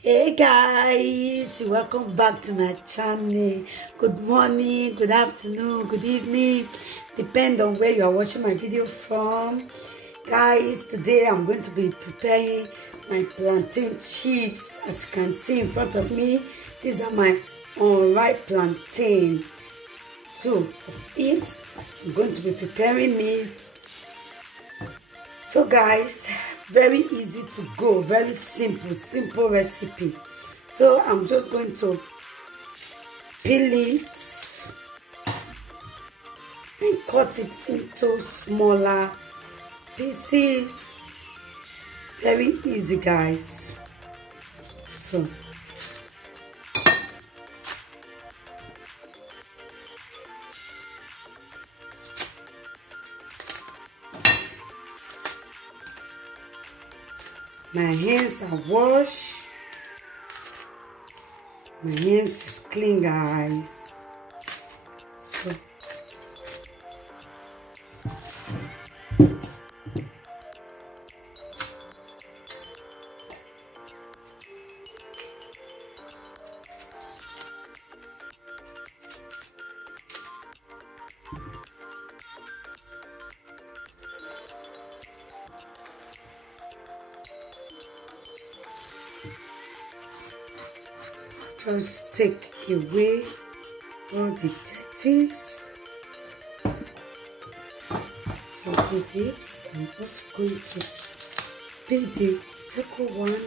Hey guys, welcome back to my channel. Good morning, good afternoon, good evening, depend on where you are watching my video from. Guys, today I'm going to be preparing my plantain chips. As you can see in front of me, these are my unripe plantain. So of it, I'm going to be preparing it. So guys, very easy to go, very simple recipe. So I'm just going to peel it and cut it into smaller pieces. Very easy, guys. So my hands are washed. My hands is clean, guys. So just take away all the dirties. So this is it. I'm also going to peel the second one.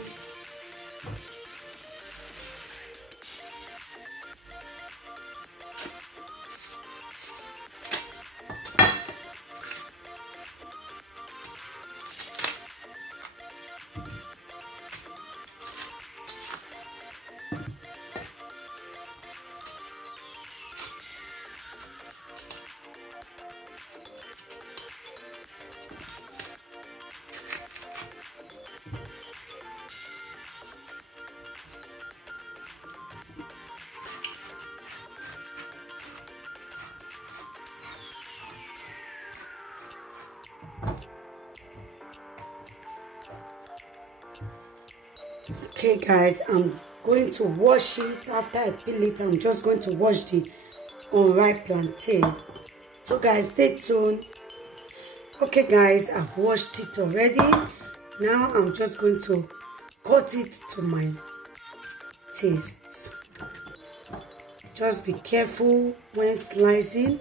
Okay guys, I'm going to wash it. After I peel it, I'm just going to wash the unripe plantain. So guys, stay tuned. Okay guys, I've washed it already. Now I'm just going to cut it to my taste. Just be careful when slicing.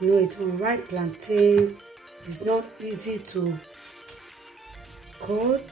You know, it's unripe plantain. It's not easy to cut.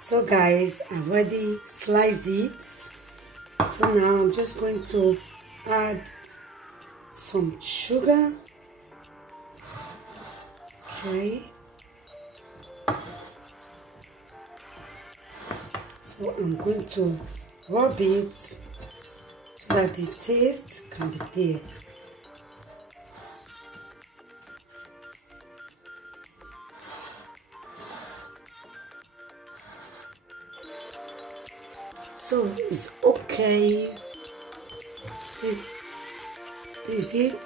So guys, I've already sliced it. So now I'm just going to add some sugar. Okay. So I'm going to rub it so that the taste can be there. So it's okay. This is it.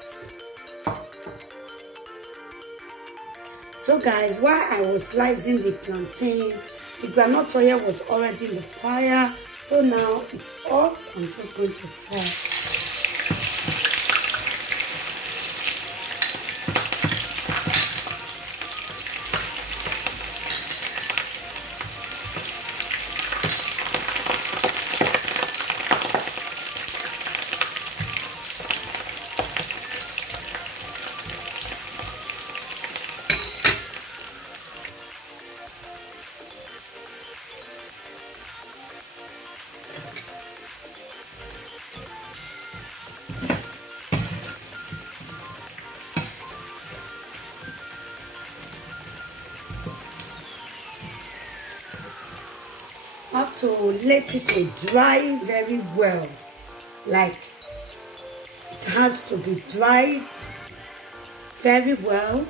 So guys, while I was slicing the plantain, the groundnut oil was already in the fire. So now it's hot. I'm just going to fry. have to let it to dry very well. Like, it has to be dried very well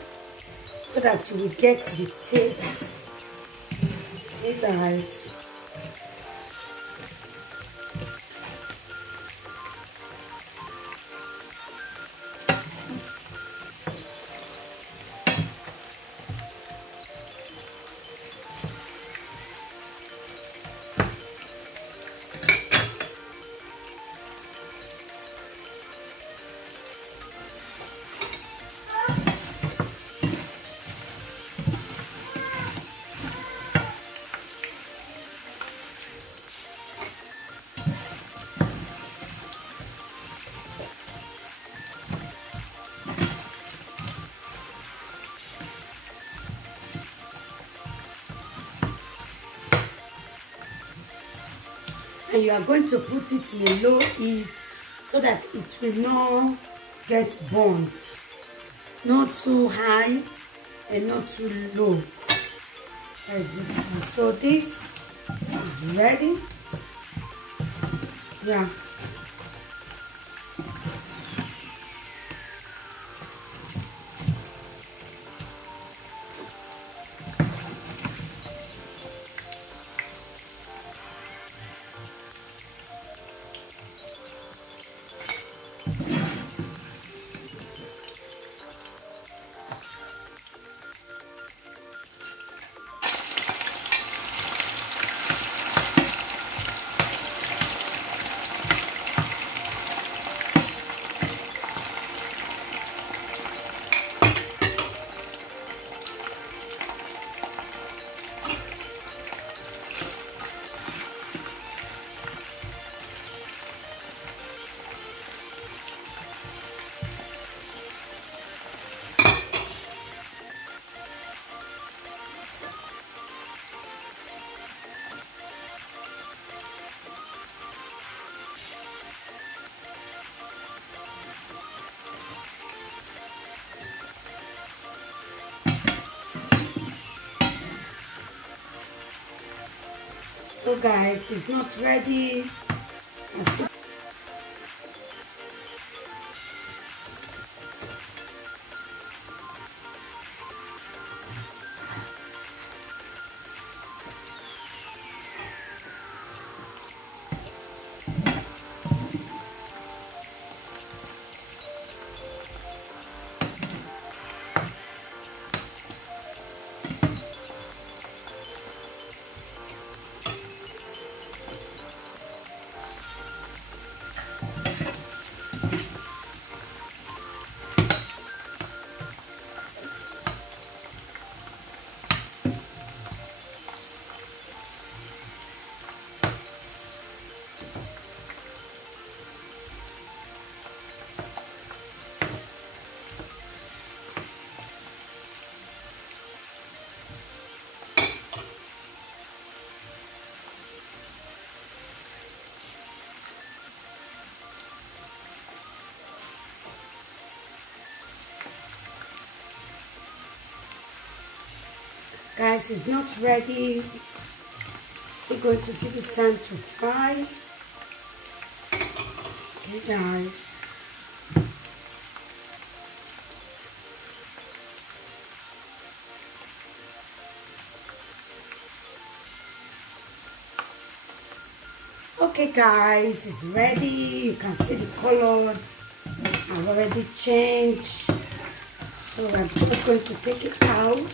so that you will get the taste. Hey guys. And you are going to put it in a low heat so that it will not get burnt. Not too high and not too low. As it is. So this is ready. Yeah. So guys, it's not ready. Guys, it's not ready. Still going to give it time to fry. Okay, guys. Okay, guys, it's ready. You can see the color. I've already changed. So I'm just going to take it out.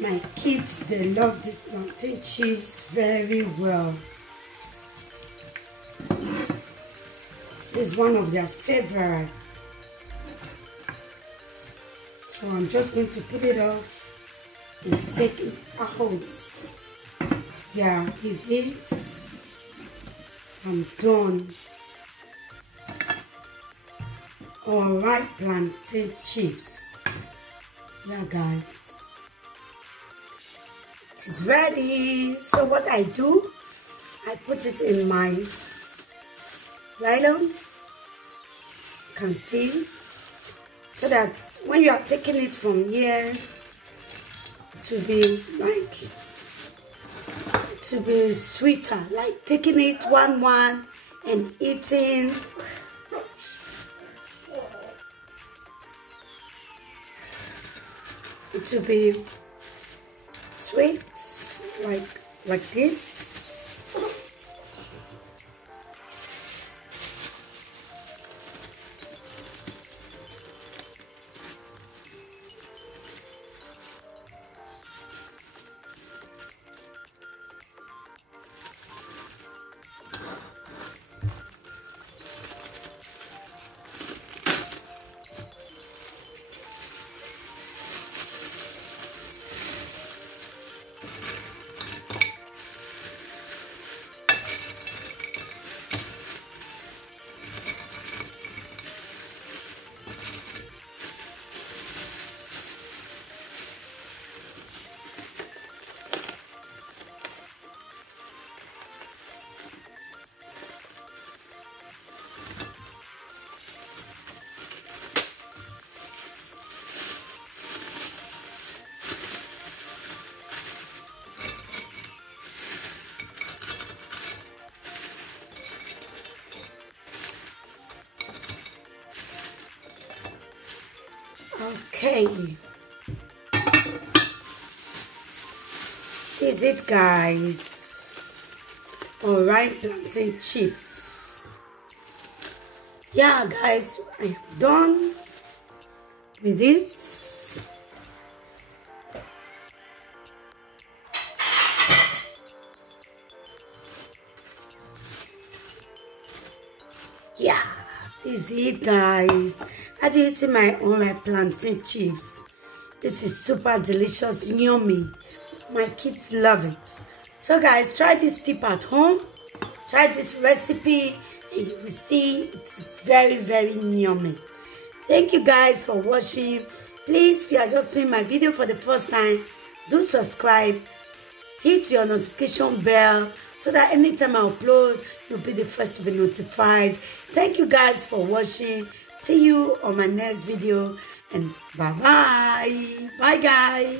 My kids, they love this plantain chips very well. It's one of their favorites. So I'm just going to put it off and take it out. Yeah, is it? I'm done. Alright, plantain chips. Yeah, guys, it is ready. So what I do, I put it in my nylon. You can see, so that when you are taking it from here, to be sweeter, like taking it one and eating. It will be sweet, like this. Okay, this is it, guys. Alright, plantain chips. Yeah, guys, I'm done with it. Yeah, this is it, guys. How do you see my alright plantain chips? This is super delicious, yummy. My kids love it. So guys, try this tip at home. Try this recipe and you will see it's very, very yummy. Thank you guys for watching. Please, if you are just seeing my video for the first time, do subscribe. Hit your notification bell so that anytime I upload, you'll be the first to be notified. Thank you guys for watching. See you on my next video and bye-bye. Bye, guys.